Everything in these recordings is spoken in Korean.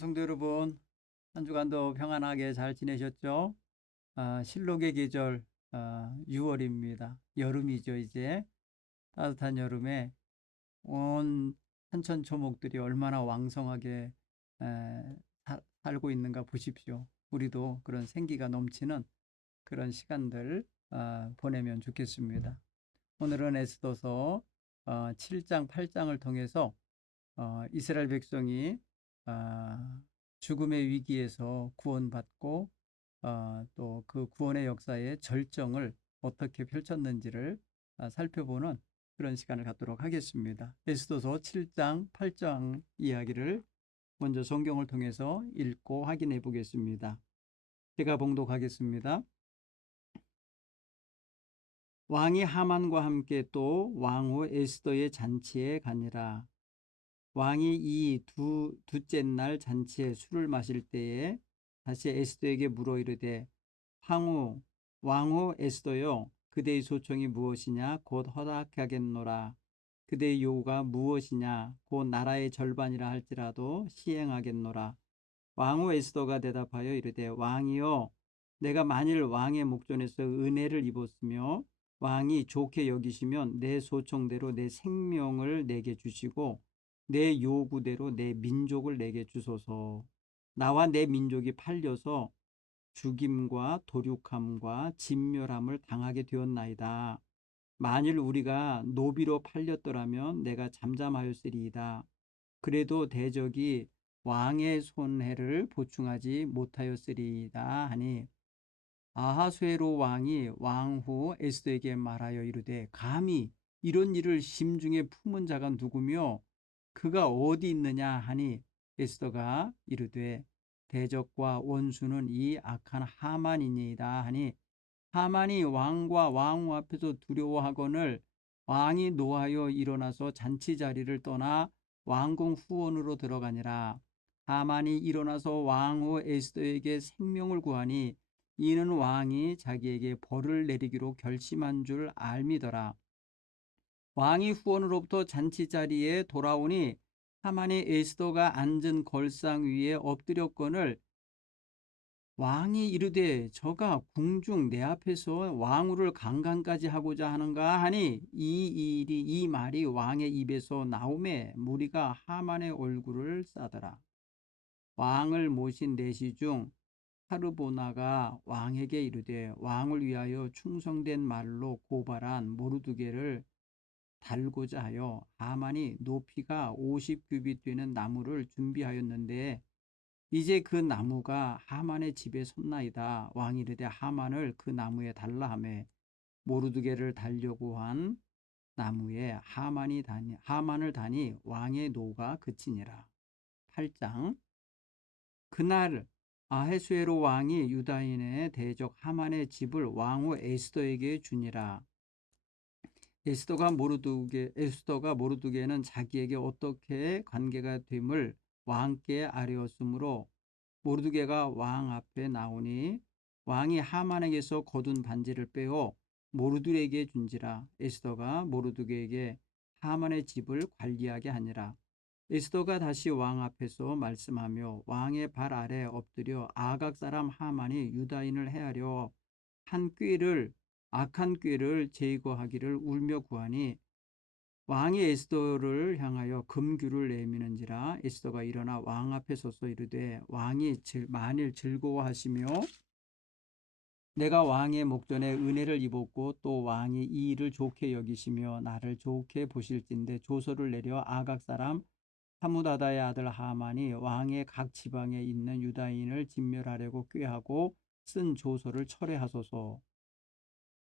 성도 여러분, 한 주간도 평안하게 잘 지내셨죠? 실록의 계절 6월입니다. 여름이죠, 이제. 따뜻한 여름에 온 산천초목들이 얼마나 왕성하게 살고 있는가 보십시오. 우리도 그런 생기가 넘치는 그런 시간들 보내면 좋겠습니다. 오늘은 에스더서 7장, 8장을 통해서 이스라엘 백성이 죽음의 위기에서 구원받고 또 그 구원의 역사의 절정을 어떻게 펼쳤는지를 살펴보는 그런 시간을 갖도록 하겠습니다. 에스더서 7장, 8장 이야기를 먼저 성경을 통해서 읽고 확인해 보겠습니다. 제가 봉독하겠습니다. 왕이 하만과 함께 또 왕후 에스더의 잔치에 가니라. 왕이 이 둘째 날 잔치에 술을 마실 때에 다시 에스더에게 물어 이르되 왕후 에스더여, 그대의 소청이 무엇이냐? 곧 허락하겠노라. 그대의 요구가 무엇이냐? 곧 나라의 절반이라 할지라도 시행하겠노라. 왕후 에스더가 대답하여 이르되 왕이여, 내가 만일 왕의 목전에서 은혜를 입었으며 왕이 좋게 여기시면 내 소청대로 내 생명을 내게 주시고 내 요구대로 내 민족을 내게 주소서. 나와 내 민족이 팔려서 죽임과 도륙함과 진멸함을 당하게 되었나이다. 만일 우리가 노비로 팔렸더라면 내가 잠잠하였으리이다. 그래도 대적이 왕의 손해를 보충하지 못하였으리이다 하니, 아하수에로 왕이 왕후 에스더에게 말하여 이르되 감히 이런 일을 심중에 품은 자가 누구며 그가 어디 있느냐 하니, 에스더가 이르되 대적과 원수는 이 악한 하만이니이다 하니, 하만이 왕과 왕후 앞에서 두려워하거늘 왕이 노하여 일어나서 잔치 자리를 떠나 왕궁 후원으로 들어가니라. 하만이 일어나서 왕후 에스더에게 생명을 구하니 이는 왕이 자기에게 벌을 내리기로 결심한 줄 알미더라. 왕이 후원으로부터 잔치 자리에 돌아오니 하만이 에스더가 앉은 걸상 위에 엎드렸거늘 왕이 이르되 저가 궁중 내 앞에서 왕후를 강간까지 하고자 하는가 하니, 이 말이 왕의 입에서 나오매 무리가 하만의 얼굴을 싸더라. 왕을 모신 내시 중 하르보나가 왕에게 이르되 왕을 위하여 충성된 말로 고발한 모르드게를 달고자 하여 하만이 높이가 50규빗 되는 나무를 준비하였는데 이제 그 나무가 하만의 집에 섰나이다. 왕이 이르되 하만을 그 나무에 달라 하매 모르드게를 달려고 한 나무에 하만을 다니 왕의 노가 그치니라. 8장. 그날 아헤수에로 왕이 유다인의 대적 하만의 집을 왕후 에스더에게 주니라. 에스더가 모르드게는 자기에게 어떻게 관계가 됨을 왕께 아뢰었으므로 모르드게가 왕 앞에 나오니 왕이 하만에게서 거둔 반지를 빼어 모르드게에게 준지라. 에스더가 모르드게에게 하만의 집을 관리하게 하니라. 에스더가 다시 왕 앞에서 말씀하며 왕의 발 아래 엎드려 아각 사람 하만이 유다인을 해하려 한 악한 꾀를 제거하기를 울며 구하니, 왕이 에스더를 향하여 금규를 내미는지라. 에스더가 일어나 왕 앞에 서서 이르되 왕이 만일 즐거워하시며 내가 왕의 목전에 은혜를 입었고 또 왕이 이 일을 좋게 여기시며 나를 좋게 보실진대 조서를 내려 아각 사람 하무다다의 아들 하만이 왕의 각 지방에 있는 유다인을 진멸하려고 꾀하고 쓴 조서를 철회하소서.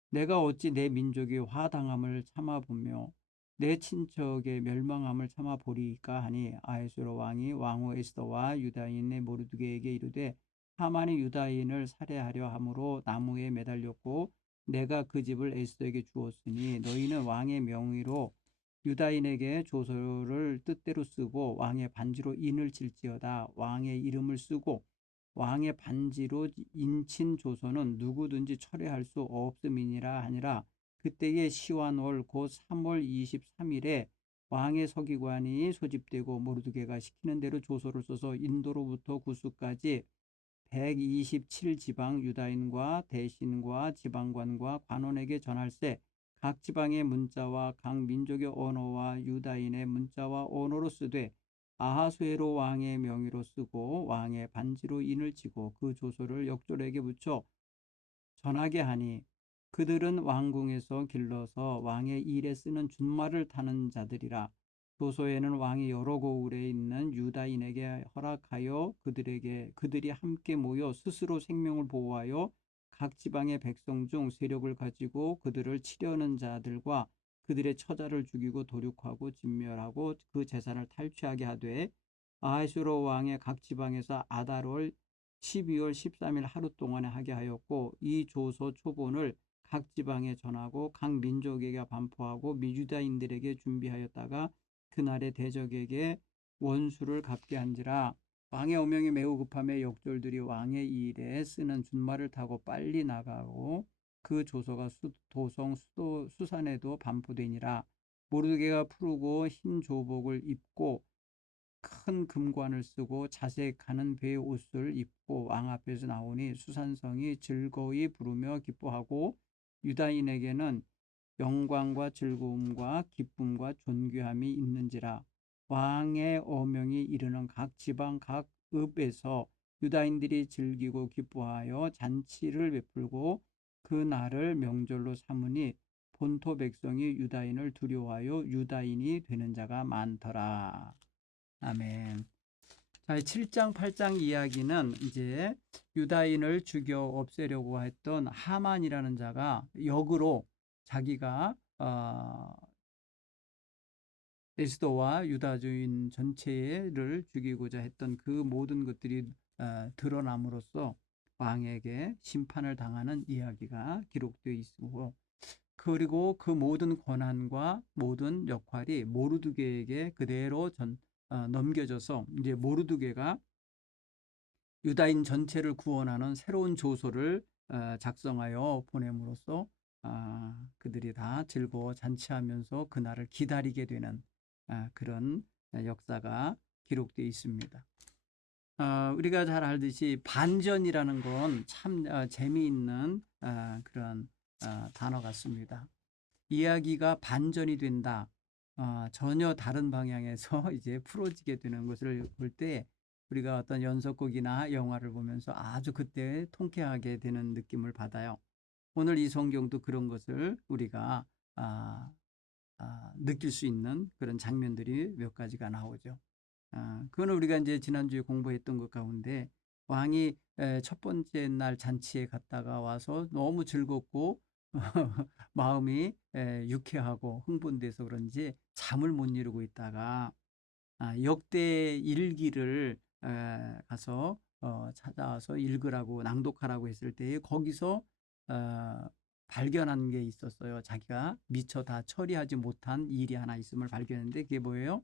내가 어찌 내 민족이 화당함을 참아보며 내 친척의 멸망함을 참아보리까 하니, 아하수에로 왕이 왕후 에스더와 유다인의 모르드게에게 이르되 하만이 유다인을 살해하려 함으로 나무에 매달렸고 내가 그 집을 에스더에게 주었으니 너희는 왕의 명의로 유다인에게 조서를 뜻대로 쓰고 왕의 반지로 인을 칠지어다. 왕의 이름을 쓰고 왕의 반지로 인친 조서는 누구든지 철회할 수 없음이니라 하니라. 그때의 시완월 곧 3월 23일에 왕의 서기관이 소집되고 모르드게가 시키는 대로 조서를 써서 인도로부터 구스까지 127지방 유다인과 대신과 지방관과 관원에게 전할세. 각 지방의 문자와 각 민족의 언어와 유다인의 문자와 언어로 쓰되 아하수에로 왕의 명의로 쓰고 왕의 반지로 인을 치고 그 조서를 역졸에게 붙여 전하게 하니 그들은 왕궁에서 길러서 왕의 일에 쓰는 준말을 타는 자들이라. 조서에는 왕이 여러 고을에 있는 유다인에게 허락하여 그들이 함께 모여 스스로 생명을 보호하여 각 지방의 백성 중 세력을 가지고 그들을 치려는 자들과 그들의 처자를 죽이고 도륙하고 진멸하고 그 재산을 탈취하게 하되 아하수로 왕의 각 지방에서 아달월 12월 13일 하루 동안에 하게 하였고 이 조서 초본을 각 지방에 전하고 각 민족에게 반포하고 미주다인들에게 준비하였다가 그날의 대적에게 원수를 갚게 한지라. 왕의 어명이 매우 급함에 역졸들이 왕의 일에 쓰는 준말을 타고 빨리 나가고 그 조서가 도성 수산에도 반포되니라. 모르드게가 푸르고 흰 조복을 입고 큰 금관을 쓰고 자색하는 배의 옷을 입고 왕 앞에서 나오니 수산성이 즐거이 부르며 기뻐하고 유다인에게는 영광과 즐거움과 기쁨과 존귀함이 있는지라. 왕의 어명이 이르는 각 지방 각 읍에서 유다인들이 즐기고 기뻐하여 잔치를 베풀고 그 날을 명절로 삼으니 본토 백성이 유다인을 두려워하여 유다인이 되는 자가 많더라. 아멘. 자, 7장, 8장 이야기는 이제 유다인을 죽여 없애려고 했던 하만이라는 자가 역으로 자기가 에스더와 유다주인 전체를 죽이고자 했던 그 모든 것들이 드러남으로써 왕에게 심판을 당하는 이야기가 기록되어 있고, 그리고 그 모든 권한과 모든 역할이 모르드게에게 그대로 넘겨져서 이제 모르드게가 유다인 전체를 구원하는 새로운 조서를 작성하여 보냄으로써 그들이 다 즐거워 잔치하면서 그날을 기다리게 되는 그런 역사가 기록되어 있습니다. 우리가 잘 알듯이 반전이라는 건 참 재미있는 그런 단어 같습니다. 이야기가 반전이 된다. 전혀 다른 방향에서 이제 풀어지게 되는 것을 볼 때 우리가 어떤 연속극이나 영화를 보면서 아주 그때 통쾌하게 되는 느낌을 받아요. 오늘 이 성경도 그런 것을 우리가 느낄 수 있는 그런 장면들이 몇 가지가 나오죠. 그거는 우리가 이제 지난주에 공부했던 것 가운데 왕이 첫 번째 날 잔치에 갔다가 와서 너무 즐겁고 마음이 유쾌하고 흥분돼서 그런지 잠을 못 이루고 있다가 역대 일기를 가서 찾아와서 읽으라고 낭독하라고 했을 때 거기서 발견한 게 있었어요. 자기가 미처 다 처리하지 못한 일이 하나 있음을 발견했는데 그게 뭐예요?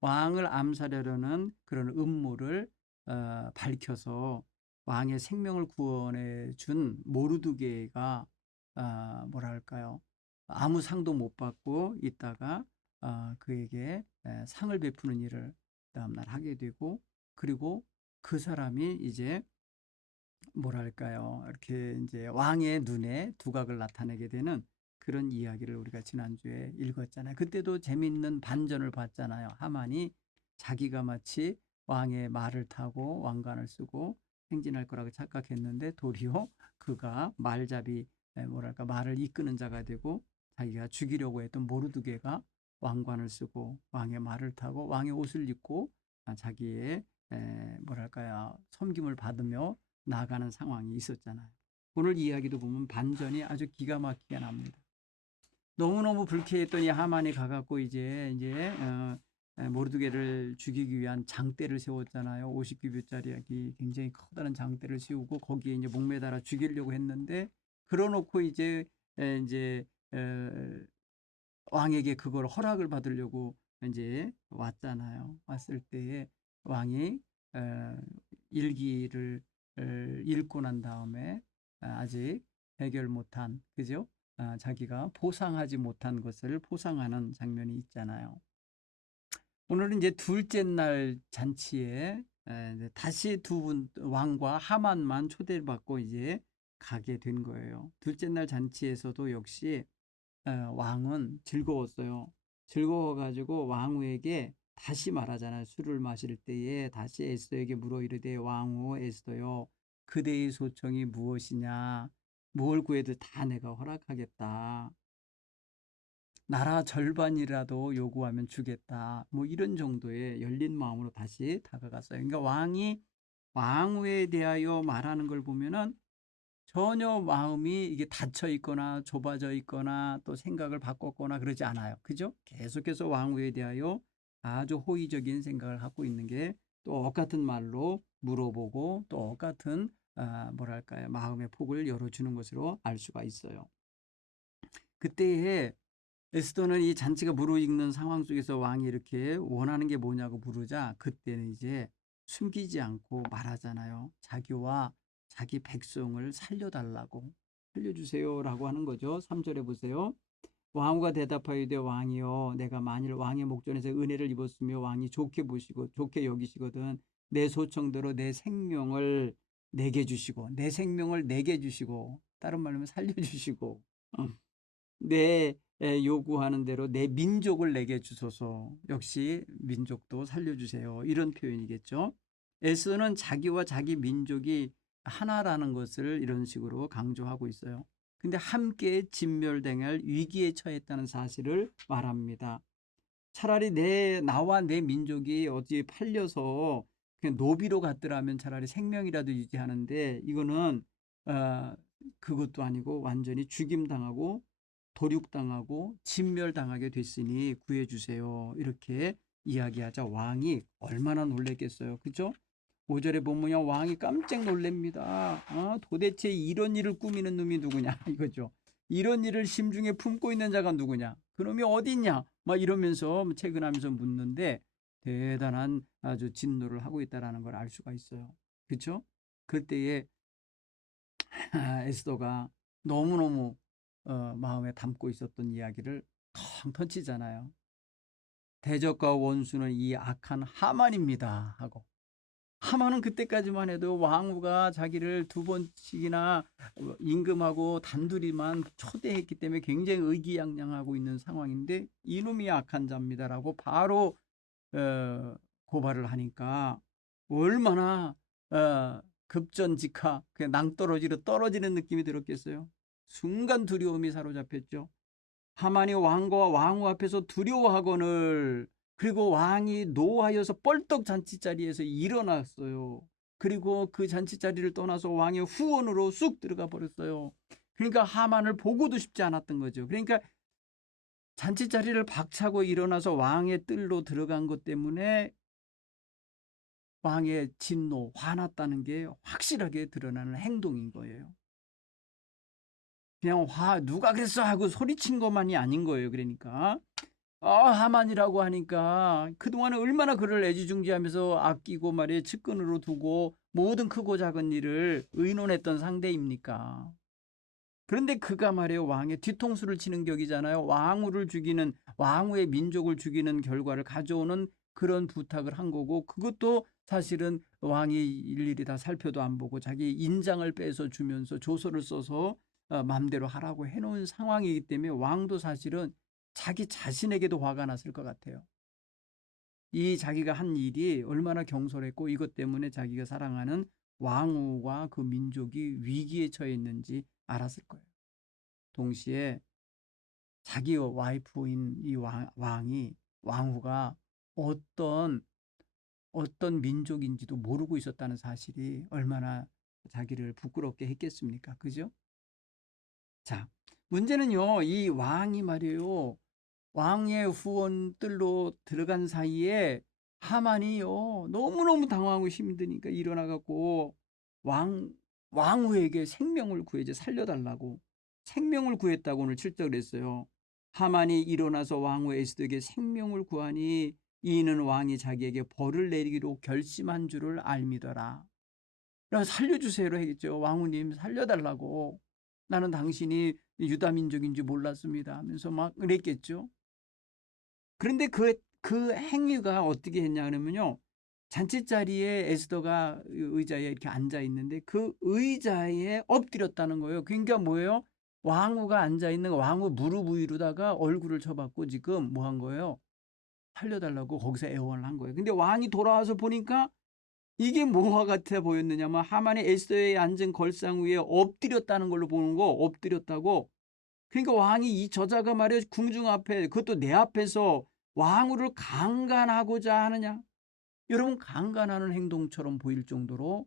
왕을 암살하려는 그런 음모를 밝혀서 왕의 생명을 구원해 준 모르드게가 뭐랄까요? 아무 상도 못 받고 있다가 그에게 상을 베푸는 일을 다음날 하게 되고, 그리고 그 사람이 이제 뭐랄까요? 이렇게 이제 왕의 눈에 두각을 나타내게 되는 그런 이야기를 우리가 지난주에 읽었잖아요. 그때도 재미있는 반전을 봤잖아요. 하만이 자기가 마치 왕의 말을 타고 왕관을 쓰고 행진할 거라고 착각했는데 도리어 그가 말잡이, 뭐랄까 말을 이끄는 자가 되고 자기가 죽이려고 했던 모르드게가 왕관을 쓰고 왕의 말을 타고 왕의 옷을 입고 자기의 뭐랄까요 섬김을 받으며 나가는 상황이 있었잖아요. 오늘 이야기도 보면 반전이 아주 기가 막히게 납니다. 너무너무 불쾌했더니 하만이 가갖고 이제 모르드게를 죽이기 위한 장대를 세웠잖아요. 50규빗짜리 굉장히 커다란 장대를 세우고 거기에 이제 목매달아 죽이려고 했는데, 그러놓고 이제 왕에게 그걸 허락을 받으려고 이제 왔잖아요. 왔을 때에 왕이 일기를 읽고 난 다음에 아직 해결 못한, 그죠? 자기가 보상하지 못한 것을 보상하는 장면이 있잖아요. 오늘은 이제 둘째 날 잔치에 이제 다시 두 분 왕과 하만만 초대를 받고 이제 가게 된 거예요. 둘째 날 잔치에서도 역시 왕은 즐거웠어요. 즐거워 가지고 왕후에게 다시 말하잖아요. 술을 마실 때에 다시 에스더에게 물어 이르되 왕후 에스더여 그대의 소청이 무엇이냐 뭘 구해도 다 내가 허락하겠다. 나라 절반이라도 요구하면 주겠다. 뭐 이런 정도의 열린 마음으로 다시 다가갔어요. 그러니까 왕이 왕후에 대하여 말하는 걸 보면은 전혀 마음이 이게 닫혀 있거나 좁아져 있거나 또 생각을 바꿨거나 그러지 않아요. 그죠? 계속해서 왕후에 대하여 아주 호의적인 생각을 갖고 있는 게 똑같은 말로 물어보고 똑같은 뭐랄까요? 마음의 폭을 열어주는 것으로 알 수가 있어요. 그때에 에스더는 이 잔치가 무르익는 상황 속에서 왕이 이렇게 원하는 게 뭐냐고 물으자 그때는 이제 숨기지 않고 말하잖아요. 자기와 자기 백성을 살려달라고 살려주세요라고 하는 거죠. 3절에 보세요. 왕후가 대답하여되 왕이여 내가 만일 왕의 목전에서 은혜를 입었으며 왕이 좋게 보시고 좋게 여기시거든 내 소청대로 내 생명을 내게 주시고 내 생명을 내게 주시고 다른 말로 하면 살려주시고 내 요구하는 대로 내 민족을 내게 주소서. 역시 민족도 살려주세요. 이런 표현이겠죠. 에스는 자기와 자기 민족이 하나라는 것을 이런 식으로 강조하고 있어요. 근데 함께 진멸당할 위기에 처했다는 사실을 말합니다. 차라리 나와 내 민족이 어디 팔려서 그냥 노비로 갔더라면 차라리 생명이라도 유지하는데 이거는 그것도 아니고 완전히 죽임당하고 도륙당하고 진멸당하게 됐으니 구해주세요. 이렇게 이야기하자 왕이 얼마나 놀랬겠어요. 그죠? 5절에 보면 왕이 깜짝 놀랍니다. 도대체 이런 일을 꾸미는 놈이 누구냐 이거죠. 이런 일을 심중에 품고 있는 자가 누구냐. 그놈이 어디 있냐. 막 이러면서 채근하면서 묻는데 대단한 아주 진노를 하고 있다는 걸 알 수가 있어요. 그렇죠? 그때에 에스더가 너무너무 마음에 담고 있었던 이야기를 텅 던지잖아요. 대적과 원수는 이 악한 하만입니다 하고 하만은 그때까지만 해도 왕후가 자기를 두 번씩이나 임금하고 단둘이만 초대했기 때문에 굉장히 의기양양하고 있는 상황인데 이놈이 악한 자입니다라고 바로 고발을 하니까 얼마나 급전직하 그냥 낭떠러지로 떨어지는 느낌이 들었겠어요. 순간 두려움이 사로잡혔죠. 하만이 왕과 왕후 앞에서 두려워하거늘 그리고 왕이 노하여서 뻘떡 잔치자리에서 일어났어요. 그리고 그 잔치자리를 떠나서 왕의 후원으로 쑥 들어가 버렸어요. 그러니까 하만을 보고도 싶지 않았던 거죠. 그러니까 잔치자리를 박차고 일어나서 왕의 뜰로 들어간 것 때문에 왕의 진노, 화났다는 게 확실하게 드러나는 행동인 거예요. 그냥 누가 그랬어 하고 소리친 것만이 아닌 거예요. 그러니까 하만이라고 하니까 그동안에 얼마나 그를 애지중지하면서 아끼고 말이에요. 측근으로 두고 모든 크고 작은 일을 의논했던 상대입니까? 그런데 그가 말이에요. 왕의 뒤통수를 치는 격이잖아요. 왕후를 죽이는 왕후의 민족을 죽이는 결과를 가져오는 그런 부탁을 한 거고 그것도 사실은 왕이 일일이 다 살펴도 안 보고 자기 인장을 빼서 주면서 조서를 써서 마음대로 하라고 해놓은 상황이기 때문에 왕도 사실은 자기 자신에게도 화가 났을 것 같아요. 이 자기가 한 일이 얼마나 경솔했고 이것 때문에 자기가 사랑하는 왕후와 그 민족이 위기에 처해 있는지 알았을 거예요. 동시에 자기 와이프인 이 왕이 왕후가 어떤 민족인지도 모르고 있었다는 사실이 얼마나 자기를 부끄럽게 했겠습니까? 그죠? 자, 문제는요, 이 왕이 말이에요. 왕의 후원들로 들어간 사이에 하만이요 너무너무 당황하고 힘드니까 일어나갖고 왕후에게 생명을 구해줘 살려달라고 생명을 구했다고 오늘 7절을 했어요. 하만이 일어나서 왕후 에스더에게 생명을 구하니 이는 왕이 자기에게 벌을 내리기로 결심한 줄을 알미더라. 살려주세요로 했겠죠. 왕후님 살려달라고. 나는 당신이 유다 민족인지 몰랐습니다 하면서 막 그랬겠죠. 그런데 그 행위가 어떻게 했냐 그러면요. 잔치자리에 에스더가 의자에 이렇게 앉아 있는데 그 의자에 엎드렸다는 거예요. 그러니까 뭐예요? 왕후가 앉아 있는 왕후 무릎 위로다가 얼굴을 쳐박고 지금 뭐 한 거예요? 살려달라고 거기서 애원을 한 거예요. 근데 왕이 돌아와서 보니까 이게 뭐와 같아 보였느냐면 하만이 에스더에 앉은 걸상 위에 엎드렸다는 걸로 보는 거, 엎드렸다고. 그러니까 왕이 이 저자가 말이야 궁중 앞에 그것도 내 앞에서 왕후를 강간하고자 하느냐. 여러분 강간하는 행동처럼 보일 정도로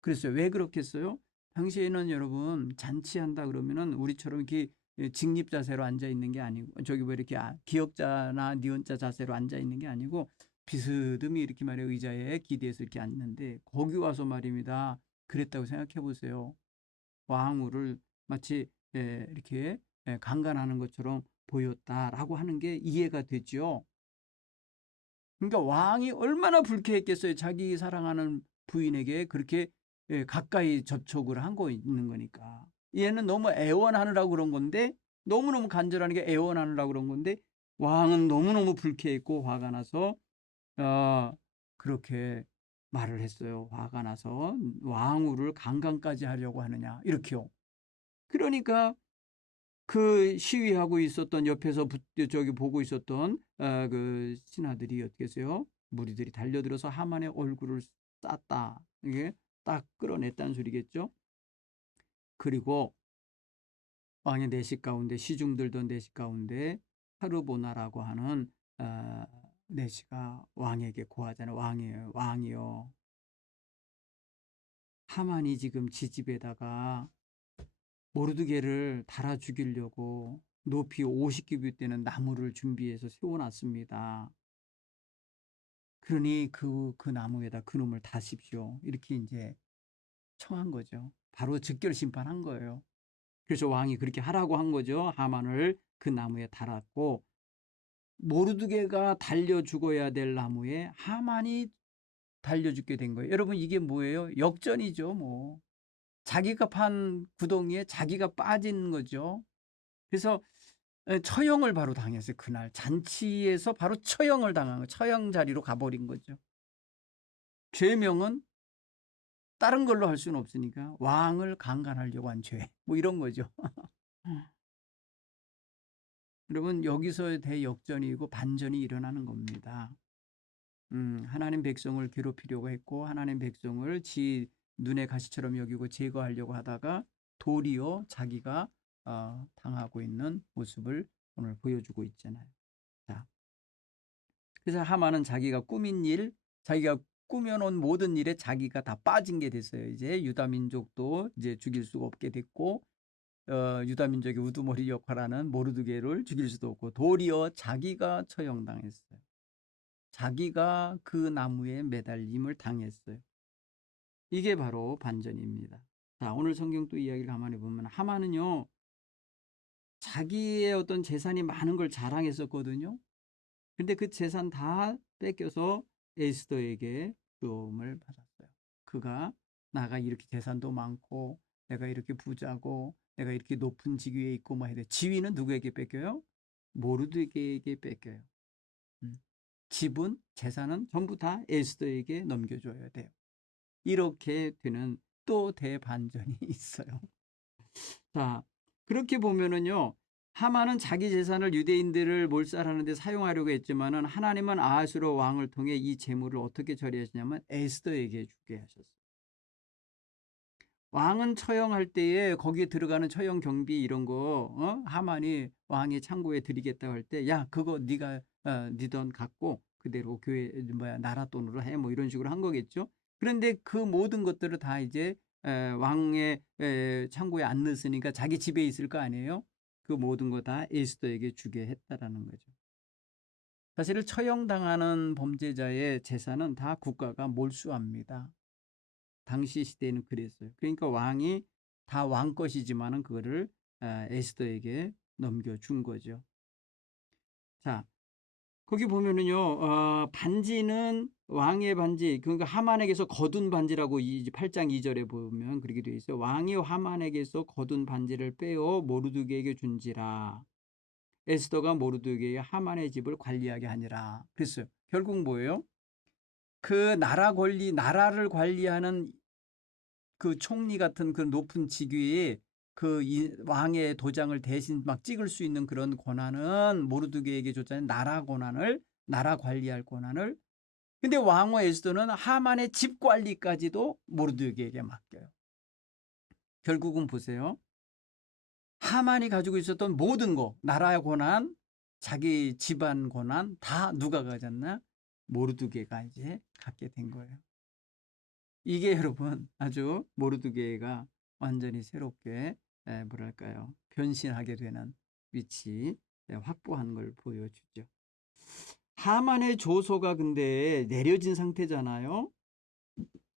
그랬어요. 왜 그렇겠어요? 당시에는 여러분 잔치한다 그러면은 우리처럼 이렇게 직립 자세로 앉아 있는 게 아니고 저기 왜 이렇게 기역자나 니은자 자세로 앉아 있는 게 아니고 비스듬히 이렇게 말이야 의자에 기대서 이렇게 앉는데 거기 와서 말입니다. 그랬다고 생각해 보세요. 왕후를 마치 이렇게 강간하는 것처럼 보였다라고 하는 게 이해가 되죠. 그러니까 왕이 얼마나 불쾌했겠어요. 자기 사랑하는 부인에게 그렇게 가까이 접촉을 한 거 있는 거니까. 얘는 너무 애원하느라고 그런 건데 너무너무 간절하니까 애원하느라고 그런 건데 왕은 너무너무 불쾌했고 화가 나서 그렇게 말을 했어요. 화가 나서 왕후를 강간까지 하려고 하느냐 이렇게요. 그러니까 그 시위하고 있었던 옆에서 저기 보고 있었던 그 신하들이 어떻게 했어요? 무리들이 달려들어서 하만의 얼굴을 쌌다. 이게 딱 끌어냈다는 소리겠죠. 그리고 왕의 내식 가운데 시중들던 내식 가운데 하르보나라고 하는 내시가 왕에게 고하잖아요. 왕이요. 하만이 지금 지집에다가 모르드게를 달아 죽이려고 높이 50규빗 되는 나무를 준비해서 세워놨습니다. 그러니 그 나무에다 그놈을 다십시오. 이렇게 이제 청한 거죠. 바로 즉결 심판한 거예요. 그래서 왕이 그렇게 하라고 한 거죠. 하만을 그 나무에 달았고 모르드게가 달려 죽어야 될 나무에 하만이 달려 죽게 된 거예요. 여러분 이게 뭐예요? 역전이죠. 뭐 자기가 판 구덩이에 자기가 빠진 거죠. 그래서 처형을 바로 당했어요. 그날 잔치에서 바로 처형을 당한 거예요. 처형 자리로 가버린 거죠. 죄명은 다른 걸로 할 수는 없으니까 왕을 강간하려고 한 죄. 뭐 이런 거죠. 여러분 여기서 대역전이고 반전이 일어나는 겁니다. 하나님 백성을 괴롭히려고 했고 하나님 백성을 지 눈의 가시처럼 여기고 제거하려고 하다가 도리어 자기가 당하고 있는 모습을 오늘 보여주고 있잖아요. 자, 그래서 하만은 자기가 꾸민 일, 자기가 꾸며놓은 모든 일에 자기가 다 빠진 게 됐어요. 이제 유다 민족도 이제 죽일 수가 없게 됐고 유다 민족의 우두머리 역할하는 모르드게를 죽일 수도 없고 도리어 자기가 처형당했어요. 자기가 그 나무에 매달림을 당했어요. 이게 바로 반전입니다. 자, 오늘 성경 또 이야기를 가만히 보면 하만은요. 자기의 어떤 재산이 많은 걸 자랑했었거든요. 근데 그 재산 다 뺏겨서 에스더에게 도움을 받았어요. 그가 나가 이렇게 재산도 많고 내가 이렇게 부자고 내가 이렇게 높은 직위에 있고 뭐 해야 돼. 지위는 누구에게 뺏겨요? 모르드게에게 뺏겨요. 집은 재산은 전부 다 에스더에게 넘겨줘야 돼요. 이렇게 되는 또 대반전이 있어요. 자, 그렇게 보면은요. 하만은 자기 재산을 유대인들을 몰살하는 데 사용하려고 했지만은 하나님은 아하수로 왕을 통해 이 재물을 어떻게 처리하시냐면 에스더에게 주게 하셨어요. 왕은 처형할 때에 거기에 들어가는 처형 경비 이런 거 하만이 왕의 창고에 드리겠다고 할 때 야 그거 네가 네 돈 갖고 그대로 교회 나라 돈으로 해 뭐 이런 식으로 한 거겠죠. 그런데 그 모든 것들을 다 이제 왕의 창고에 안 넣었으니까 자기 집에 있을 거 아니에요. 그 모든 거 다 에스더에게 주게 했다라는 거죠. 사실 처형당하는 범죄자의 재산은 다 국가가 몰수합니다. 당시 시대에는 그랬어요. 그러니까 왕이 다 왕 것이지만은 그거를 에스더에게 넘겨준 거죠. 자, 거기 보면은요, 반지는 왕의 반지, 그러니까 하만에게서 거둔 반지라고 8장 2절에 보면 그렇게 되어 있어요. 왕이 하만에게서 거둔 반지를 빼어 모르드게에게 준지라. 에스더가 모르드게에게 하만의 집을 관리하게 하니라 그랬어요. 결국 뭐예요? 그 나라를 관리하는 그 총리 같은 그 높은 직위에 그 왕의 도장을 대신 막 찍을 수 있는 그런 권한은 모르드게에게 줬잖아요. 나라 관리할 권한을. 근데 왕후 에스더는 하만의 집 관리까지도 모르드게에게 맡겨요. 결국은 보세요. 하만이 가지고 있었던 모든 거, 나라의 권한, 자기 집안 권한 다 누가 가졌나? 모르드게가 이제 갖게 된 거예요. 이게 여러분 아주 모르드게가 완전히 새롭게 뭐랄까요? 변신하게 되는 위치 확보한 걸 보여주죠. 하만의 조서가 근데 내려진 상태잖아요.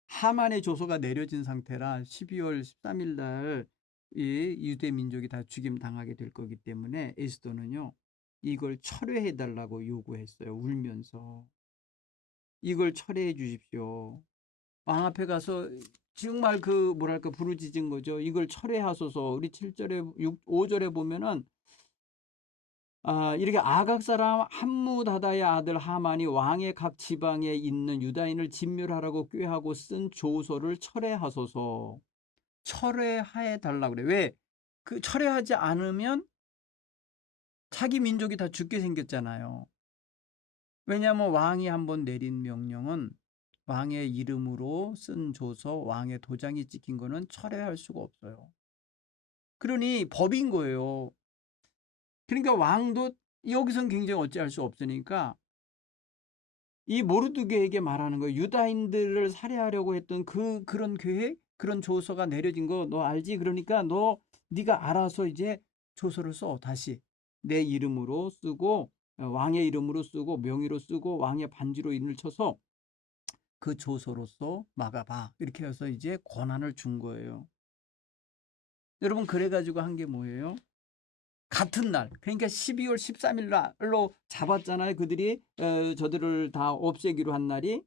하만의 조서가 내려진 상태라 12월 13일 날 이 유대 민족이 다 죽임 당하게 될 거기 때문에 에스더는요. 이걸 철회해 달라고 요구했어요. 울면서. 이걸 철회해 주십시오. 왕 앞에 가서 정말 그 뭐랄까 부르짖은 거죠. 이걸 철회하소서. 우리 7절에 5절에 보면은 이렇게 아각 사람 함무다다의 아들 하만이 왕의 각 지방에 있는 유다인을 진멸하라고 꾀하고 쓴 조서를 철회하소서. 철회해 달라고 그래. 왜? 그 철회하지 않으면 자기 민족이 다 죽게 생겼잖아요. 왜냐하면 왕이 한번 내린 명령은 왕의 이름으로 쓴 조서, 왕의 도장이 찍힌 거는 철회할 수가 없어요. 그러니 법인 거예요. 그러니까 왕도 여기선 굉장히 어찌할 수 없으니까 이 모르드게에게 말하는 거예요. 유다인들을 살해하려고 했던 그런 계획, 그런 조서가 내려진 거 너 알지? 그러니까 네가 알아서 이제 조서를 써. 다시 내 이름으로 쓰고 왕의 이름으로 쓰고 명의로 쓰고 왕의 반지로 인을 쳐서 그 조서로서 막아봐. 이렇게 해서 이제 권한을 준 거예요. 여러분 그래가지고 한 게 뭐예요? 같은 날 그러니까 12월 13일 날로 잡았잖아요. 그들이 저들을 다 없애기로 한 날이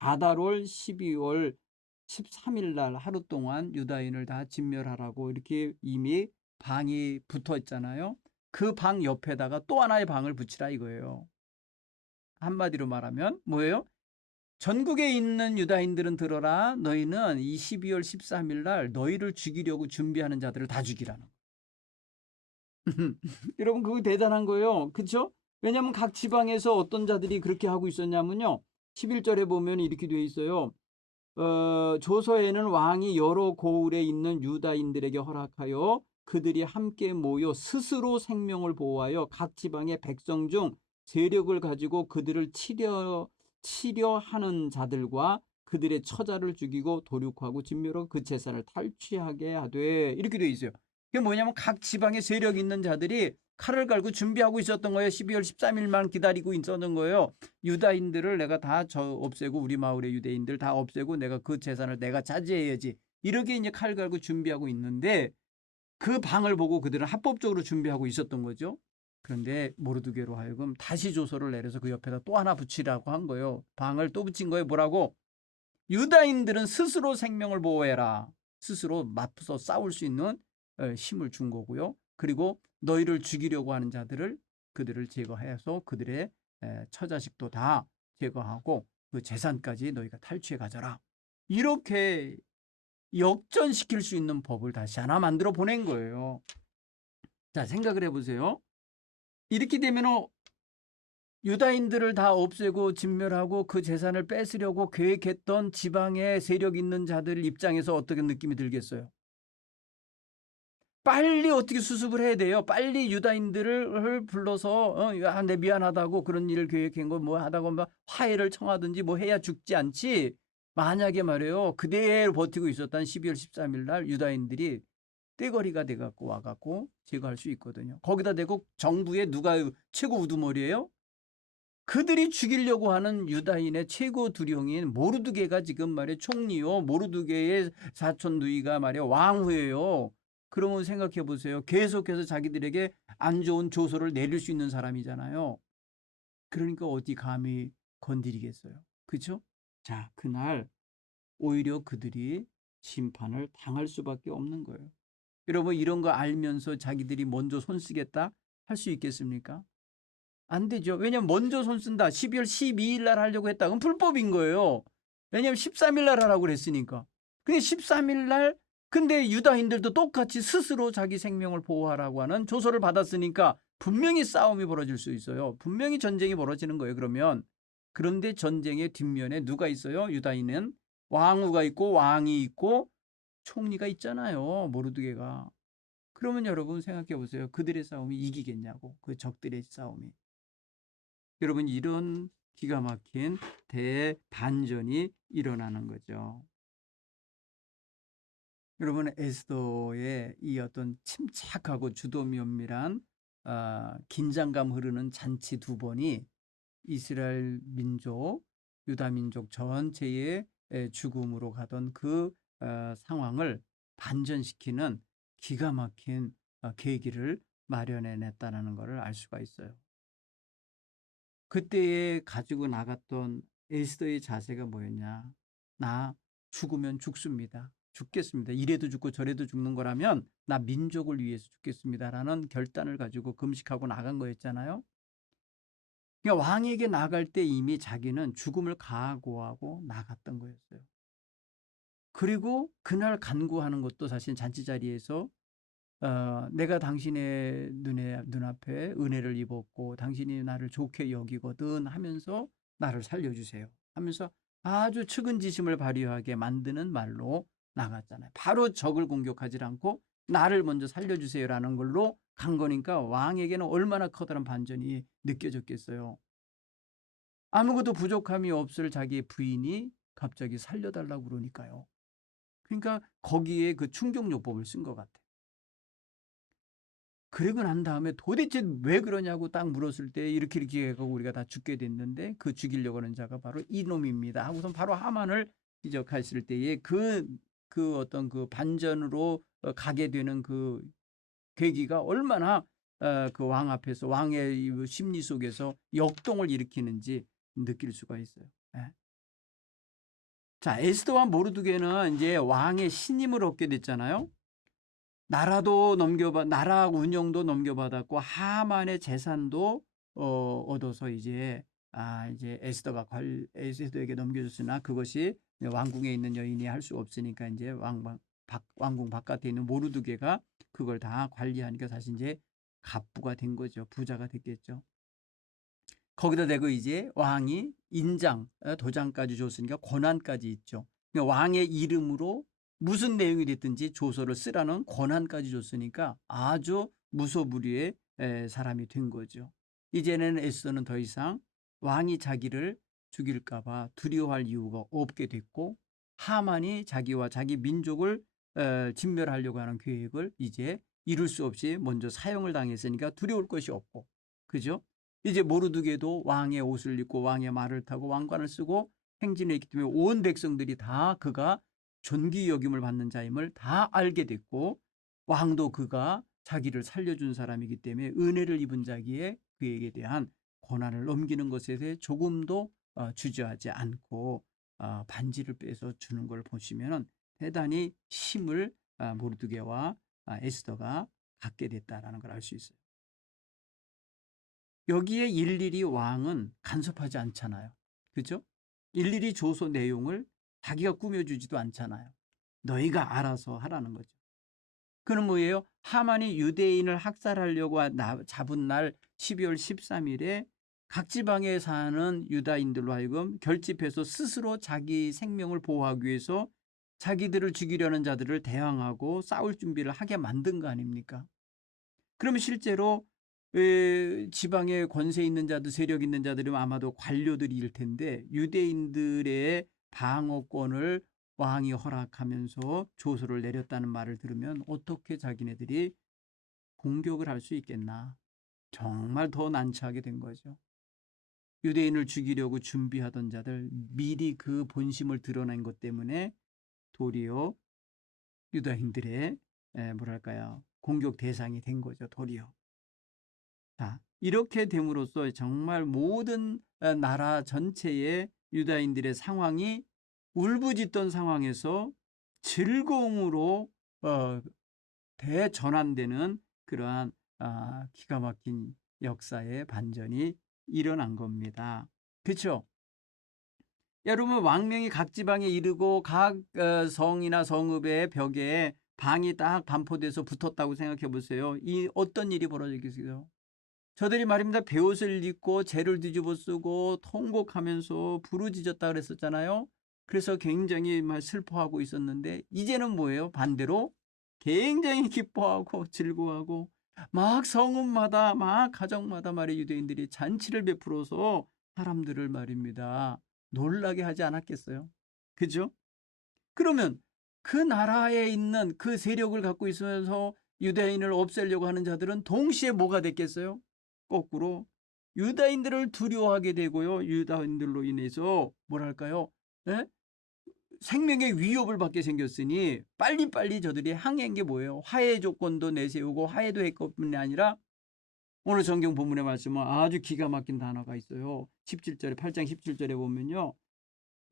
아달월 12월 13일 날 하루 동안 유다인을 다 진멸하라고 이렇게 이미 방이 붙어 있잖아요. 그 방 옆에다가 또 하나의 방을 붙이라 이거예요. 한마디로 말하면 뭐예요? 전국에 있는 유다인들은 들어라. 너희는 이 12월 13일 날 너희를 죽이려고 준비하는 자들을 다 죽이라는 여러분 그거 대단한 거예요. 그렇죠? 왜냐하면 각 지방에서 어떤 자들이 그렇게 하고 있었냐면요. 11절에 보면 이렇게 되어 있어요. 조서에는 왕이 여러 고을에 있는 유다인들에게 허락하여 그들이 함께 모여 스스로 생명을 보호하여 각 지방의 백성 중 세력을 가지고 그들을 치려하는 자들과 그들의 처자를 죽이고 도륙하고 진멸하고 그 재산을 탈취하게 하되 이렇게 되어 있어요. 그게 뭐냐면 각 지방에 세력 있는 자들이 칼을 갈고 준비하고 있었던 거예요. 12월 13일만 기다리고 있었던 거예요. 유다인들을 내가 다 없애고 우리 마을의 유대인들 다 없애고 내가 그 재산을 내가 차지해야지. 이렇게 이제 칼 갈고 준비하고 있는데 그 방을 보고 그들은 합법적으로 준비하고 있었던 거죠. 그런데 모르드게로 하여금 다시 조서를 내려서 그 옆에다 또 하나 붙이라고 한 거예요. 방을 또 붙인 거예요. 뭐라고? 유다인들은 스스로 생명을 보호해라. 스스로 맞서 싸울 수 있는 힘을 준 거고요. 그리고 너희를 죽이려고 하는 자들을 그들을 제거해서 그들의 처자식도 다 제거하고 그 재산까지 너희가 탈취해 가져라. 이렇게 역전시킬 수 있는 법을 다시 하나 만들어 보낸 거예요. 자, 생각을 해보세요. 이렇게 되면 유다인들을 다 없애고 진멸하고 그 재산을 뺏으려고 계획했던 지방의 세력 있는 자들 입장에서 어떻게 느낌이 들겠어요? 빨리 어떻게 수습을 해야 돼요. 빨리 유다인들을 불러서 내 미안하다고 그런 일을 계획한 거 뭐 하다고 막 화해를 청하든지 뭐 해야 죽지 않지. 만약에 말이에요. 그대로 버티고 있었던 12월 13일 날 유다인들이 떼거리가 돼갖고 와갖고 제거할 수 있거든요. 거기다 대고 정부의 누가 최고 우두머리예요? 그들이 죽이려고 하는 유다인의 최고 두령인 모르드게가 지금 말이에요. 총리요. 모르드게의 사촌 누이가 말이에요. 왕후예요. 그러면 생각해 보세요. 계속해서 자기들에게 안 좋은 조서를 내릴 수 있는 사람이잖아요. 그러니까 어디 감히 건드리겠어요. 그렇죠? 자, 그날 오히려 그들이 심판을 당할 수밖에 없는 거예요. 여러분 이런 거 알면서 자기들이 먼저 손 쓰겠다? 할 수 있겠습니까? 안 되죠. 왜냐면 먼저 손 쓴다. 12월 12일 날 하려고 했다. 그건 불법인 거예요. 왜냐면 13일 날 하라고 그랬으니까. 근데 13일 날 근데 유다인들도 똑같이 스스로 자기 생명을 보호하라고 하는 조서를 받았으니까 분명히 싸움이 벌어질 수 있어요. 분명히 전쟁이 벌어지는 거예요. 그러면 그런데 전쟁의 뒷면에 누가 있어요? 유다인은 왕후가 있고 왕이 있고 총리가 있잖아요. 모르드게가. 그러면 여러분 생각해 보세요. 그들의 싸움이 이기겠냐고. 그 적들의 싸움이. 여러분 이런 기가 막힌 대반전이 일어나는 거죠. 여러분 에스더의 이 어떤 침착하고 주도 면밀한 긴장감 흐르는 잔치 두 번이 이스라엘 민족, 유다 민족 전체의 죽음으로 가던 그 상황을 반전시키는 기가 막힌 계기를 마련해냈다는 것을 알 수가 있어요. 그때에 가지고 나갔던 에스더의 자세가 뭐였냐? 나 죽으면 죽습니다. 죽겠습니다. 이래도 죽고 저래도 죽는 거라면 나 민족을 위해서 죽겠습니다라는 결단을 가지고 금식하고 나간 거였잖아요. 그러니까 왕에게 나갈 때 이미 자기는 죽음을 각오하고 나갔던 거였어요. 그리고 그날 간구하는 것도 사실 잔치 자리에서 내가 당신의 눈앞에 은혜를 입었고 당신이 나를 좋게 여기거든 하면서 나를 살려주세요 하면서 아주 측은지심을 발휘하게 만드는 말로 나갔잖아요. 바로 적을 공격하지 않고 나를 먼저 살려주세요라는 걸로 간 거니까 왕에게는 얼마나 커다란 반전이 느껴졌겠어요. 아무것도 부족함이 없을 자기의 부인이 갑자기 살려달라고 그러니까요. 그러니까 거기에 그 충격요법을 쓴 것 같아요. 그리고 난 다음에 도대체 왜 그러냐고 딱 물었을 때 이렇게 해서 우리가 다 죽게 됐는데 그 죽이려고 하는 자가 바로 이놈입니다 하고선 바로 하만을 지적했을 때에 그 어떤 그 반전으로 가게 되는 그 계기가 얼마나 그 왕 앞에서 왕의 심리 속에서 역동을 일으키는지 느낄 수가 있어요. 예. 자, 에스더와 모르드게는 이제 왕의 신임을 얻게 됐잖아요. 나라 운영도 넘겨받았고 하만의 재산도 얻어서 이제 에스더에게 넘겨줬으나 그것이 왕궁에 있는 여인이 할 수 없으니까 이제 왕궁 바깥에 있는 모르드게가 그걸 다 관리하니까 사실 이제 갑부가 된 거죠. 부자가 됐겠죠. 거기다 대고 이제 왕이 도장까지 줬으니까 권한까지 있죠. 그러니까 왕의 이름으로 무슨 내용이 됐든지 조서를 쓰라는 권한까지 줬으니까 아주 무소불위의 사람이 된 거죠. 이제는 에스더는 더 이상 왕이 자기를 죽일까봐 두려워할 이유가 없게 됐고 하만이 자기와 자기 민족을 진멸하려고 하는 계획을 이제 이룰 수 없이 먼저 사형을 당했으니까 두려울 것이 없고, 그죠? 이제 모르드게도 왕의 옷을 입고 왕의 말을 타고 왕관을 쓰고 행진을 했기 때문에 온 백성들이 다 그가 존귀 여김을 받는 자임을 다 알게 됐고 왕도 그가 자기를 살려준 사람이기 때문에 은혜를 입은 자기에 그에게 대한 고난을 넘기는 것에 대해 조금도 주저하지 않고 반지를 빼서 주는 걸 보시면 대단히 힘을 모르드게와 에스더가 갖게 됐다는 걸 알 수 있어요. 여기에 일일이 왕은 간섭하지 않잖아요. 그죠? 일일이 조서 내용을 자기가 꾸며주지도 않잖아요. 너희가 알아서 하라는 거죠. 그는 뭐예요? 하만이 유대인을 학살하려고 잡은 날 12월 13일에 각 지방에 사는 유다인들로 하여금 결집해서 스스로 자기 생명을 보호하기 위해서 자기들을 죽이려는 자들을 대항하고 싸울 준비를 하게 만든 거 아닙니까? 그러면 실제로 지방에 권세 있는 자들, 세력 있는 자들이면 아마도 관료들일 텐데 유대인들의 방어권을 왕이 허락하면서 조서를 내렸다는 말을 들으면 어떻게 자기네들이 공격을 할 수 있겠나. 정말 더 난처하게 된 거죠. 유대인을 죽이려고 준비하던 자들 미리 그 본심을 드러낸 것 때문에 도리어 유다인들의 뭐랄까요, 공격 대상이 된 거죠. 도리어. 자, 이렇게 됨으로써 정말 모든 나라 전체의 유다인들의 상황이 울부짖던 상황에서 즐거움으로 대전환되는 그러한 기가 막힌 역사의 반전이 일어난 겁니다. 그렇죠? 여러분, 왕명이 각 지방에 이르고 각 성이나 성읍의 벽에 방이 딱 반포돼서 붙었다고 생각해 보세요. 이 어떤 일이 벌어지겠어요? 저들이 말입니다. 베옷을 입고 재를 뒤집어 쓰고 통곡하면서 부르짖었다 그랬었잖아요. 그래서 굉장히 막 슬퍼하고 있었는데 이제는 뭐예요? 반대로 굉장히 기뻐하고 즐거워하고 막 성읍마다 막 가정마다 말이 유대인들이 잔치를 베풀어서 사람들을 말입니다. 놀라게 하지 않았겠어요? 그죠? 그러면 그 나라에 있는 그 세력을 갖고 있으면서 유대인을 없애려고 하는 자들은 동시에 뭐가 됐겠어요? 거꾸로 유다인들을 두려워하게 되고요. 유다인들로 인해서 뭐랄까요? 예? 생명의 위협을 받게 생겼으니 빨리빨리 저들이 항해한 게 뭐예요? 화해 조건도 내세우고 화해도 했을 뿐이 아니라 오늘 성경 본문의 말씀은 아주 기가 막힌 단어가 있어요. 17절에 8장 17절에 보면요.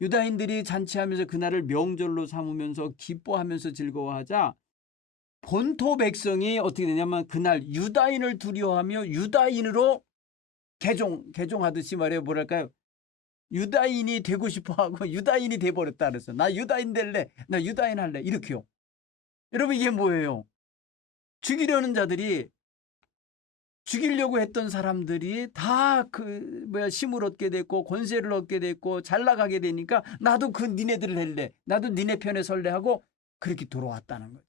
유다인들이 잔치하면서 그날을 명절로 삼으면서 기뻐하면서 즐거워하자 본토 백성이 어떻게 되냐면 그날 유다인을 두려워하며 유다인으로 개종하듯이 말해요. 뭐랄까요? 유다인이 되고 싶어하고 유다인이 돼버렸다 그랬어. 나 유다인 될래. 나 유다인 할래. 이렇게요. 여러분 이게 뭐예요? 죽이려는 자들이 죽이려고 했던 사람들이 다 힘을 얻게 됐고 권세를 얻게 됐고 잘 나가게 되니까 나도 그 니네들을 할래. 나도 니네 편에 설래 하고 그렇게 돌아왔다는 거죠.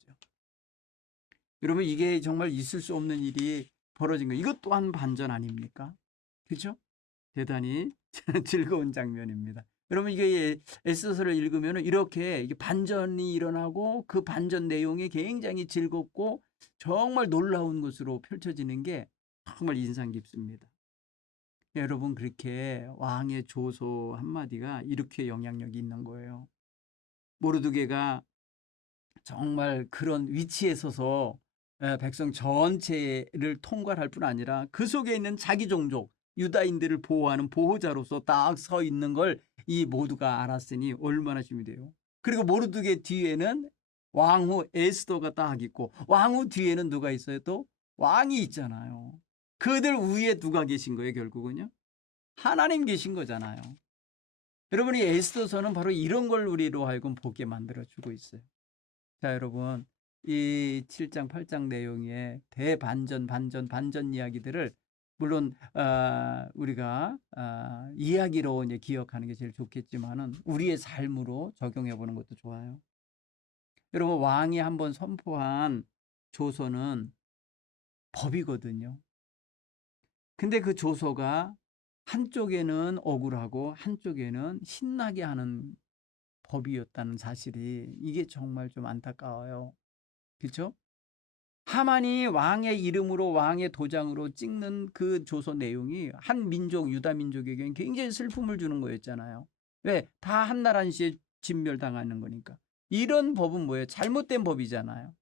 여러분 이게 정말 있을 수 없는 일이 벌어진 거. 이것 또한 반전 아닙니까? 그렇죠? 대단히 즐거운 장면입니다. 여러분 이게 에스더서를 읽으면 이렇게 반전이 일어나고 그 반전 내용이 굉장히 즐겁고 정말 놀라운 것으로 펼쳐지는 게 정말 인상 깊습니다. 여러분 그렇게 왕의 조소 한마디가 이렇게 영향력이 있는 거예요. 모르드게가 정말 그런 위치에 서서 백성 전체를 통괄할 뿐 아니라 그 속에 있는 자기 종족 유다인들을 보호하는 보호자로서 딱 서 있는 걸 이 모두가 알았으니 얼마나 힘이 돼요. 그리고 모르드게 뒤에는 왕후 에스더가 딱 있고 왕후 뒤에는 누가 있어요? 또 왕이 있잖아요. 그들 위에 누가 계신 거예요? 결국은요. 하나님 계신 거잖아요. 여러분이 에스더서는 바로 이런 걸 우리로 하여금 보게 만들어주고 있어요. 자, 여러분, 이 7장, 8장 내용의 대반전, 반전 이야기들을 물론 우리가 이야기로 이제 기억하는 게 제일 좋겠지만은 우리의 삶으로 적용해 보는 것도 좋아요. 여러분, 왕이 한번 선포한 조서는 법이거든요. 근데 그 조서가 한쪽에는 억울하고 한쪽에는 신나게 하는 법이었다는 사실이 이게 정말 좀 안타까워요. 그렇죠? 하만이 왕의 이름으로 왕의 도장으로 찍는 그 조서 내용이 한 민족 유다 민족에게는 굉장히 슬픔을 주는 거였잖아요. 왜? 다 한나라시에 진멸당하는 거니까. 이런 법은 뭐예요? 잘못된 법이잖아요.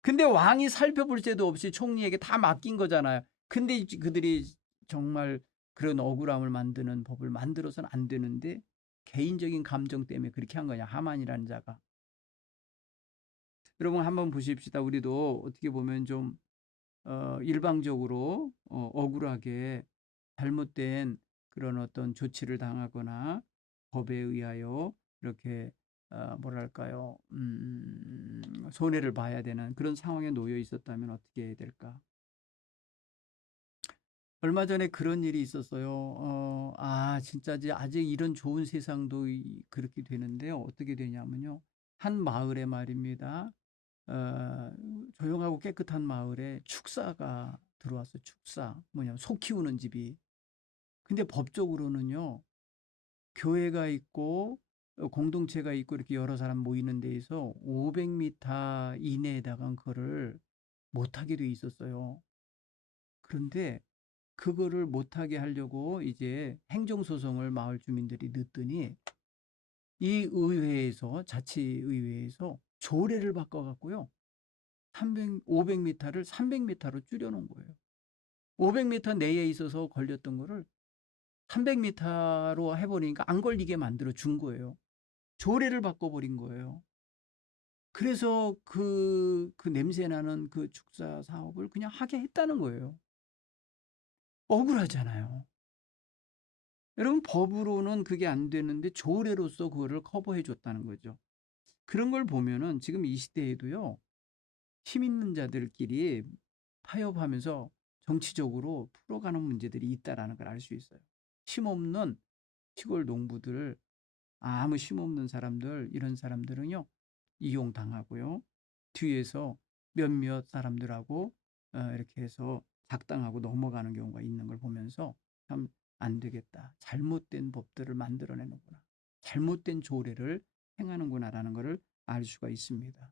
근데 왕이 살펴볼 새도 없이 총리에게 다 맡긴 거잖아요. 근데 그들이 정말 그런 억울함을 만드는 법을 만들어서는 안 되는데 개인적인 감정 때문에 그렇게 한 거냐. 하만이라는 자가. 여러분 한번 보십시다. 우리도 어떻게 보면 좀 일방적으로 억울하게 잘못된 그런 어떤 조치를 당하거나 법에 의하여 이렇게 뭐랄까요 손해를 봐야 되는 그런 상황에 놓여 있었다면 어떻게 해야 될까? 얼마 전에 그런 일이 있었어요. 진짜 아직 이런 좋은 세상도 그렇게 되는데요. 어떻게 되냐면요. 한 마을에 말입니다. 어, 조용하고 깨끗한 마을에 축사가 들어왔어요. 축사. 뭐냐면 소 키우는 집이. 근데 법적으로는요. 교회가 있고 공동체가 있고 이렇게 여러 사람 모이는 데에서 500m 이내에다가 그거를 못하게 돼 있었어요. 그런데 그거를 못하게 하려고 이제 행정소송을 마을 주민들이 넣더니 이 의회에서 자치의회에서 조례를 바꿔갖고요. 500m를 300m로 줄여놓은 거예요. 500m 내에 있어서 걸렸던 거를 300m로 해버리니까 안 걸리게 만들어 준 거예요. 조례를 바꿔버린 거예요. 그래서 그 냄새 나는 그 축사 사업을 그냥 하게 했다는 거예요. 억울하잖아요. 여러분 법으로는 그게 안 되는데 조례로서 그거를 커버해 줬다는 거죠. 그런 걸 보면은 지금 이 시대에도요. 힘 있는 자들끼리 타협하면서 정치적으로 풀어가는 문제들이 있다라는 걸 알 수 있어요. 힘없는 시골 농부들, 아무 힘없는 사람들, 이런 사람들은요. 이용당하고요. 뒤에서 몇몇 사람들하고 이렇게 해서 작당하고 넘어가는 경우가 있는 걸 보면서 참 안 되겠다. 잘못된 법들을 만들어내는구나. 잘못된 조례를 행하는구나라는 것을 알 수가 있습니다.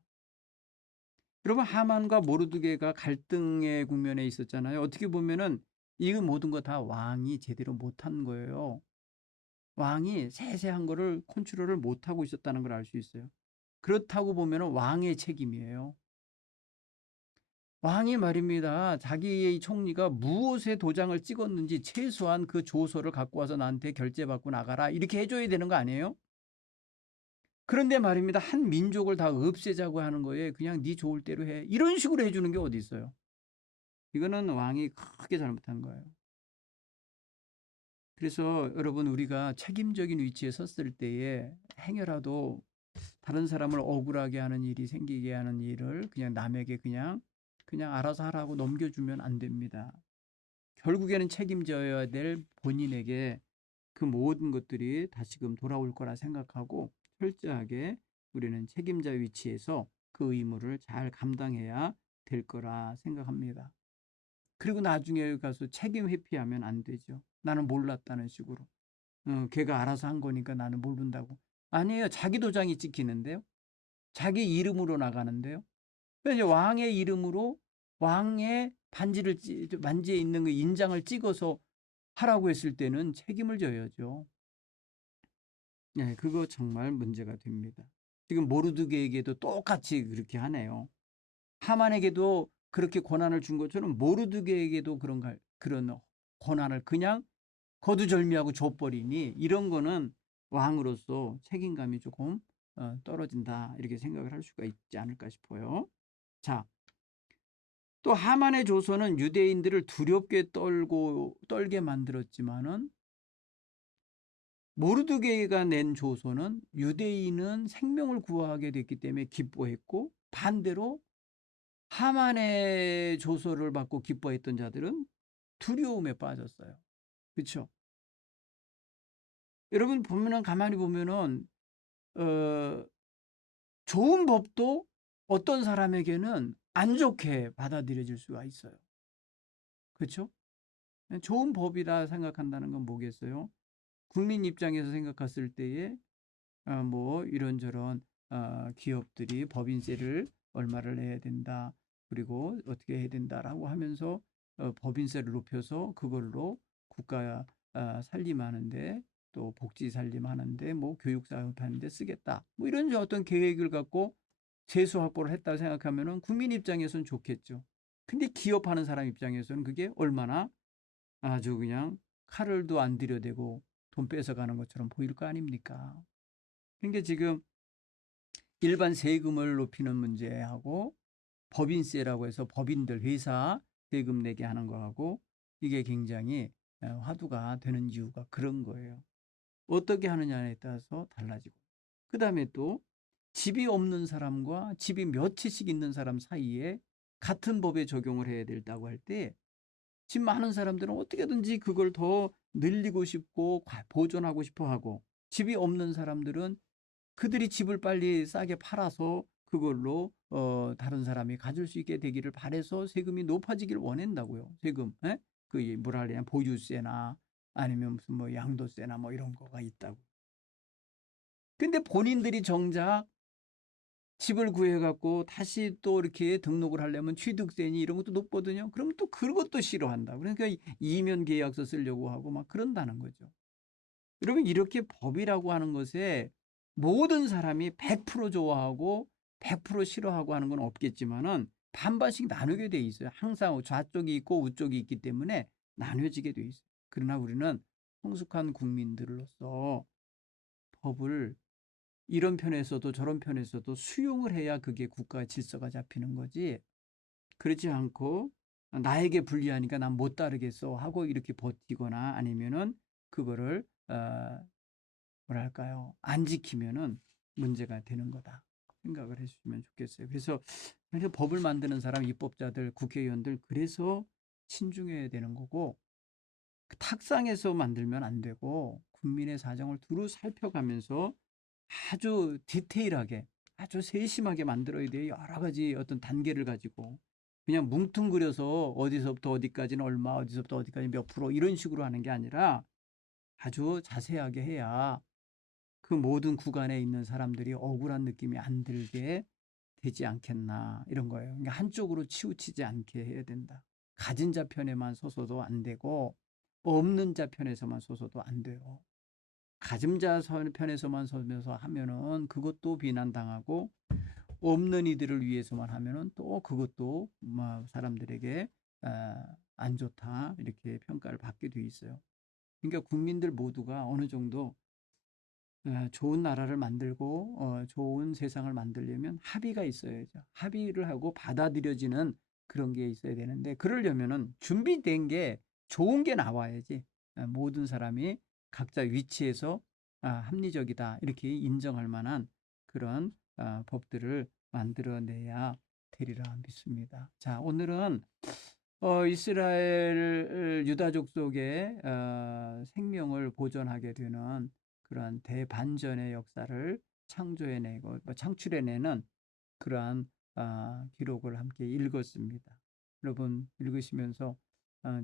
여러분 하만과 모르드게가 갈등의 국면에 있었잖아요. 어떻게 보면은 이 모든 거 다 왕이 제대로 못한 거예요. 왕이 세세한 거를 컨트롤을 못하고 있었다는 걸 알 수 있어요. 그렇다고 보면은 왕의 책임이에요. 왕이 말입니다. 자기의 총리가 무엇에 도장을 찍었는지 최소한 그 조서를 갖고 와서 나한테 결제받고 나가라. 이렇게 해줘야 되는 거 아니에요? 그런데 말입니다. 한 민족을 다 없애자고 하는 거에 그냥 네 좋을 대로 해. 이런 식으로 해주는 게 어디 있어요? 이거는 왕이 크게 잘못한 거예요. 그래서 여러분 우리가 책임적인 위치에 섰을 때에 행여라도 다른 사람을 억울하게 하는 일이 생기게 하는 일을 그냥 남에게 그냥 알아서 하라고 넘겨주면 안 됩니다. 결국에는 책임져야 될 본인에게 그 모든 것들이 다시금 돌아올 거라 생각하고 철저하게 우리는 책임자 위치에서 그 의무를 잘 감당해야 될 거라 생각합니다. 그리고 나중에 가서 책임 회피하면 안 되죠. 나는 몰랐다는 식으로. 걔가 알아서 한 거니까 나는 모른다고. 아니에요. 자기 도장이 찍히는데요. 자기 이름으로 나가는데요. 이제 왕의 이름으로 왕의 반지에 있는 그 인장을 찍어서 하라고 했을 때는 책임을 져야죠. 네, 그거 정말 문제가 됩니다. 지금 모르드게에게도 똑같이 그렇게 하네요. 하만에게도 그렇게 권한을 준 것처럼 모르드게에게도 그런 권한을 그냥 거두절미하고 줘버리니 이런 거는 왕으로서 책임감이 조금 떨어진다 이렇게 생각을 할 수가 있지 않을까 싶어요. 자, 또 하만의 조서는 유대인들을 두렵게 떨게 만들었지만은 모르드게가 낸 조서는 유대인은 생명을 구하게 됐기 때문에 기뻐했고 반대로 하만의 조서를 받고 기뻐했던 자들은 두려움에 빠졌어요. 그렇죠? 여러분 보면은 가만히 보면은 어, 좋은 법도 어떤 사람에게는 안 좋게 받아들여질 수가 있어요. 그렇죠? 좋은 법이다 생각한다는 건 뭐겠어요? 국민 입장에서 생각했을 때에 뭐 이런저런 기업들이 법인세를 얼마를 내야 된다. 그리고 어떻게 해야 된다라고 하면서 법인세를 높여서 그걸로 국가 살림하는데 또 복지 살림하는데 뭐 교육 사업하는데 쓰겠다. 뭐 이런 어떤 계획을 갖고 재수 확보를 했다 생각하면은 국민 입장에서는 좋겠죠. 근데 기업하는 사람 입장에서는 그게 얼마나 아주 그냥 칼을도 안 들여대고 돈 뺏어가는 것처럼 보일 거 아닙니까? 그러니까 지금 일반 세금을 높이는 문제하고 법인세라고 해서 법인들 회사 세금 내게 하는 거하고 이게 굉장히 화두가 되는 이유가 그런 거예요. 어떻게 하느냐에 따라서 달라지고 그 다음에 또 집이 없는 사람과 집이 몇 채씩 있는 사람 사이에 같은 법에 적용을 해야 된다고 할 때 집 많은 사람들은 어떻게든지 그걸 더 늘리고 싶고 보존하고 싶어 하고 집이 없는 사람들은 그들이 집을 빨리 싸게 팔아서 그걸로 다른 사람이 가질 수 있게 되기를 바래서 세금이 높아지기를 원한다고요. 세금. 예? 그 뭐라 그래야 보유세나 아니면 무슨 뭐 양도세나 뭐 이런 거가 있다고. 근데 본인들이 정작 집을 구해갖고 다시 또 이렇게 등록을 하려면 취득세니 이런 것도 높거든요. 그럼 또 그것도 싫어한다. 그러니까 이면 계약서 쓰려고 하고 막 그런다는 거죠. 여러분 이렇게 법이라고 하는 것에 모든 사람이 100% 좋아하고 100% 싫어하고 하는 건 없겠지만은 반반씩 나누게 돼 있어요. 항상 좌쪽이 있고 우쪽이 있기 때문에 나뉘어지게 돼 있어요. 그러나 우리는 성숙한 국민들로서 법을 이런 편에서도 저런 편에서도 수용을 해야 그게 국가 질서가 잡히는 거지. 그렇지 않고 나에게 불리하니까 난 못 따르겠어 하고 이렇게 버티거나 아니면은 그거를 뭐랄까요, 안 지키면은 문제가 되는 거다 생각을 해주시면 좋겠어요. 그래서 법을 만드는 사람, 입법자들, 국회의원들 그래서 신중해야 되는 거고, 그 탁상에서 만들면 안 되고 국민의 사정을 두루 살펴가면서 아주 디테일하게, 아주 세심하게 만들어야 돼요. 여러 가지 어떤 단계를 가지고. 그냥 뭉뚱그려서 어디서부터 어디까지는 얼마, 어디서부터 어디까지 몇 프로 이런 식으로 하는 게 아니라 아주 자세하게 해야 그 모든 구간에 있는 사람들이 억울한 느낌이 안 들게 되지 않겠나, 이런 거예요. 그러니까 한쪽으로 치우치지 않게 해야 된다. 가진 자 편에만 서서도 안 되고 없는 자 편에서만 서서도 안 돼요. 가진 자 편에서만 서면서 하면은 그것도 비난당하고, 없는 이들을 위해서만 하면은 또 그것도 사람들에게 안 좋다 이렇게 평가를 받게 돼 있어요. 그러니까 국민들 모두가 어느 정도 좋은 나라를 만들고 좋은 세상을 만들려면 합의가 있어야죠. 합의를 하고 받아들여지는 그런 게 있어야 되는데, 그러려면은 준비된 게 좋은 게 나와야지. 모든 사람이 각자 위치에서 합리적이다 이렇게 인정할 만한 그런 법들을 만들어내야 되리라 믿습니다. 자, 오늘은 이스라엘 유다족 속의 생명을 보존하게 되는 그러한 대반전의 역사를 창조해내고 창출해내는 그러한 기록을 함께 읽었습니다. 여러분 읽으시면서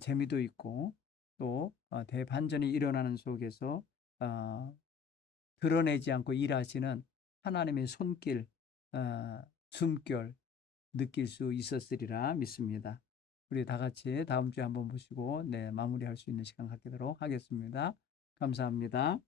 재미도 있고 또 대반전이 일어나는 속에서 드러내지 않고 일하시는 하나님의 손길, 숨결 느낄 수 있었으리라 믿습니다. 우리 다 같이 다음 주에 한번 보시고 마무리할 수 있는 시간 갖도록 하겠습니다. 감사합니다.